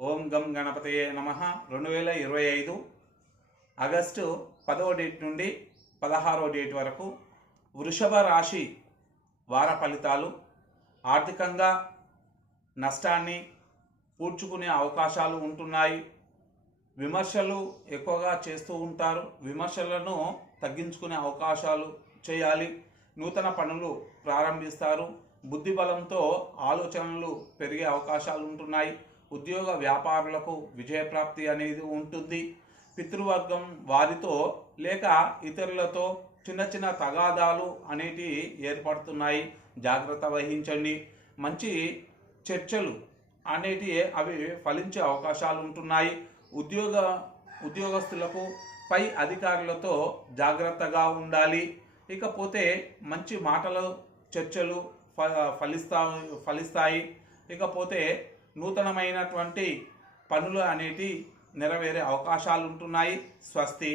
ఓం గం గణపతయే నమః. 2025 ఆగస్టు 10వ డేట్ నుండి 16వ డేట్ వరకు వృషభ రాశి వార ఫలితాలు. ఆర్థికంగా నష్టాన్ని పూడ్చుకునే అవకాశాలు ఉంటున్నాయి. విమర్శలు ఎక్కువగా చేస్తూ ఉంటారు. విమర్శలను తగ్గించుకునే అవకాశాలు చేయాలి. నూతన పనులు ప్రారంభిస్తారు. బుద్ధిబలంతో ఆలోచనలు పెరిగే అవకాశాలు ఉంటున్నాయి. ఉద్యోగ వ్యాపారులకు విజయప్రాప్తి అనేది ఉంటుంది. పితృవర్గం వారితో లేక ఇతరులతో చిన్న చిన్న తగాదాలు అనేటివి ఏర్పడుతున్నాయి. జాగ్రత్త వహించండి. మంచి చర్చలు అనేటివి అవి ఫలించే అవకాశాలు ఉంటున్నాయి. ఉద్యోగస్తులకు పై అధికారులతో జాగ్రత్తగా ఉండాలి. ఇకపోతే మంచి మాటలు చర్చలు ఫలిస్తాయి. ఇకపోతే నూతనమైనటువంటి పనులు అనేటి నెరవేరే అవకాశాలు ఉంటున్నాయి. స్వస్తి.